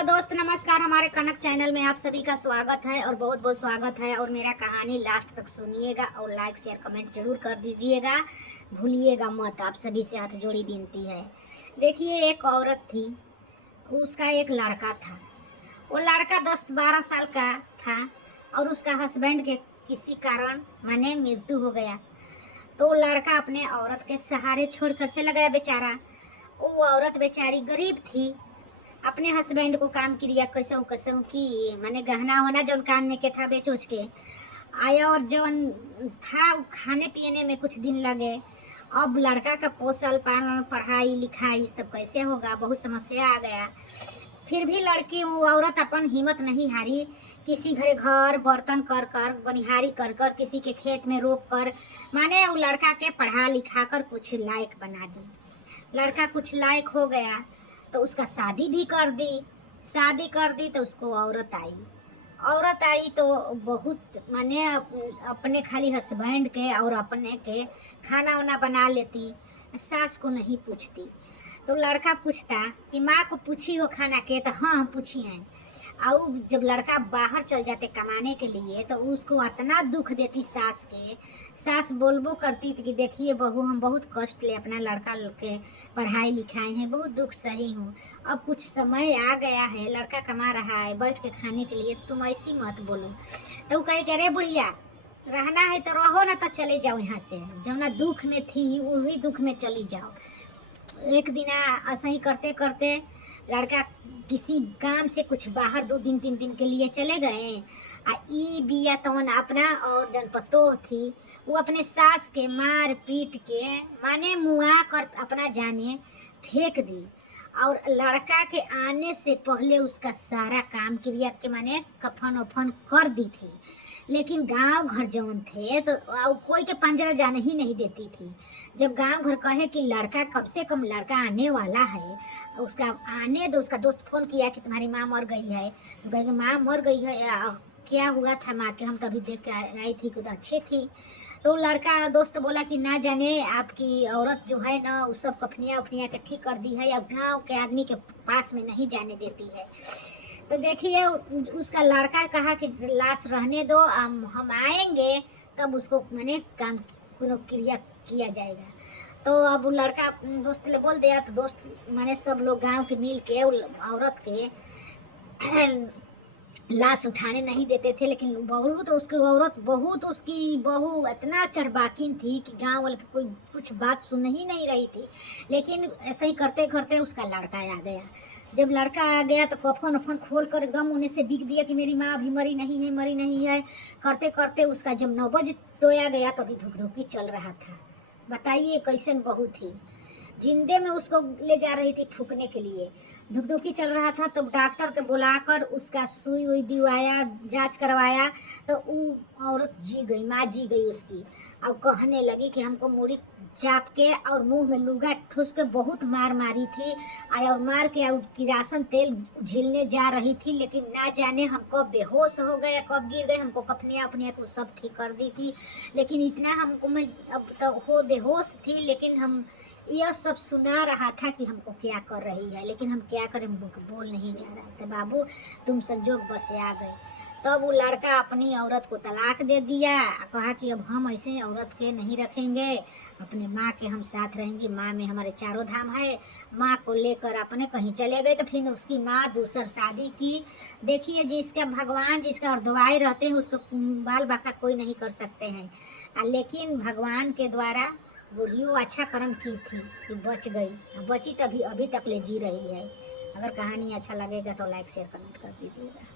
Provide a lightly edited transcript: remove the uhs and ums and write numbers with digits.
Hello दोस्त, नमस्कार। हमारे कनक चैनल में आप सभी का स्वागत है और बहुत बहुत स्वागत है। और मेरा कहानी लास्ट तक सुनिएगा और लाइक शेयर कमेंट जरूर कर दीजिएगा, भूलिएगा मत। आप सभी से हाथ जोड़ी विनती है। देखिए, एक औरत थी, उसका एक लड़का था। वो लड़का 10-12 साल का था और उसका हस्बैंड के किसी कारण माने मृत्यु हो गया। तो लड़का अपने औरत के सहारे छोड़कर चला गया बेचारा। वो औरत बेचारी गरीब थी, अपने हस्बैंड को काम क्रिया कसहु की माने गहना वहना जौन कान में के था बेच उच के आया। और जौन था वो खाने पीने में कुछ दिन लगे। अब लड़का का पोसल पालन पढ़ाई लिखाई सब कैसे होगा, बहुत समस्या आ गया। फिर भी लड़की वो औरत अपन हिम्मत नहीं हारी। किसी घरे घर बर्तन कर कर बनिहारी कर कर किसी के खेत में रोप कर माने वो लड़का के पढ़ा लिखा कर कुछ लायक बना दी। लड़का कुछ लायक हो गया तो उसका शादी भी कर दी। शादी कर दी तो उसको औरत आई। औरत आई तो बहुत माने अपने खाली हस्बैंड के और अपने के खाना वाना बना लेती, सास को नहीं पूछती। तो लड़का पूछता कि माँ को पूछी हो खाना के, तो हाँ पूछी हैं। और जब लड़का बाहर चल जाते कमाने के लिए तो उसको इतना दुख देती सास के। सास बोलबो करती थी कि देखिए बहू, हम बहुत कष्ट ले अपना लड़का के पढ़ाई लिखाए हैं, बहुत दुख सही हूँ। अब कुछ समय आ गया है, लड़का कमा रहा है बैठ के खाने के लिए, तुम ऐसी मत बोलो। तो वो कहे कि अरे बुढ़िया, रहना है तो रहो ना, तो चले जाओ यहाँ से। जब ना दुख में थी वही दुख में चली जाओ। एक दिन ऐसा ही करते करते लड़का किसी काम से कुछ बाहर 2 दिन 3 दिन के लिए चले गए। आ ई बिया तवन अपना और जन पतोह थी वो अपने सास के मार पीट के माने मुआ कर अपना जाने फेंक दी। और लड़का के आने से पहले उसका सारा काम क्रिया के माने कफन उफन कर दी थी। लेकिन गांव घर जौन थे तो कोई के पंजरा जाने ही नहीं देती थी। जब गांव घर कहे कि लड़का कम से कम लड़का आने वाला है, उसका आने दो। उसका दोस्त फोन किया कि तुम्हारी माँ मर गई है। तो कहे माँ मर गई है, क्या हुआ था माँ के, हम तभी देख के आई थी, खुद अच्छे थी। तो लड़का दोस्त बोला कि ना जाने आपकी औरत जो है ना वो सब कफनिया उफनिया के ठीक कर दी है, अब गाँव के आदमी के पास में नहीं जाने देती है। तो देखिए, उसका लड़का कहा कि लाश रहने दो, हम आएंगे तब उसको मैंने काम क्रिया किया जाएगा। तो अब वो लड़का दोस्त ले बोल दिया। तो दोस्त माने सब लोग गांव के मिल के औरत के लाश उठाने नहीं देते थे। लेकिन बहुत उसकी औरत, बहुत उसकी बहू इतना चढ़बाकिन थी कि गांव वाले कोई कुछ बात सुन ही नहीं रही थी। लेकिन ऐसे ही करते करते उसका लड़का आ गया। जब लड़का आ गया तो कफन उफन खोल कर एकदम उन्हें से बिक दिया कि मेरी माँ अभी मरी नहीं है, मरी नहीं है। करते करते उसका जब 9 बजे टोया गया तभी धुकधुकी चल रहा था। बताइए कैसन बहू थी, जिंदे में उसको ले जा रही थी फूकने के लिए। धुकधुकी चल रहा था तो डॉक्टर के बुलाकर उसका सुई उई दिवाया, जांच करवाया। तो वो औरत जी गई, माँ जी गई उसकी। और कहने लगी कि हमको मूड़ी चाप के और मुंह में लुगा ठूस के बहुत मार मारी थी। और मार के और किरासन तेल झीलने जा रही थी। लेकिन ना जाने हमको बेहोश हो गए, कब गिर गए, हमको कफनिया अपनिया को सब ठीक कर दी थी। लेकिन इतना हमको, मैं अब तो हो बेहोश थी, लेकिन हम यह सब सुना रहा था कि हमको क्या कर रही है। लेकिन हम क्या करें, बोल नहीं जा रहा था। बाबू तुम संजोग बस आ गए। तब वो लड़का अपनी औरत को तलाक दे दिया। कहा कि अब हम ऐसे औरत के नहीं रखेंगे, अपने माँ के हम साथ रहेंगे। माँ में हमारे चारों धाम है। माँ को लेकर अपने कहीं चले गए। तो फिर उसकी माँ दूसर शादी की। देखिए, जिसका भगवान जिसका और दुआएं रहते हैं उसको बाल बाका कोई नहीं कर सकते हैं। लेकिन भगवान के द्वारा बूढ़ियों अच्छा कर्म की थी कि बच गई, बची तभी अभी तक ले जी रही है। अगर कहानी अच्छा लगेगा तो लाइक शेयर कमेंट कर दीजिएगा।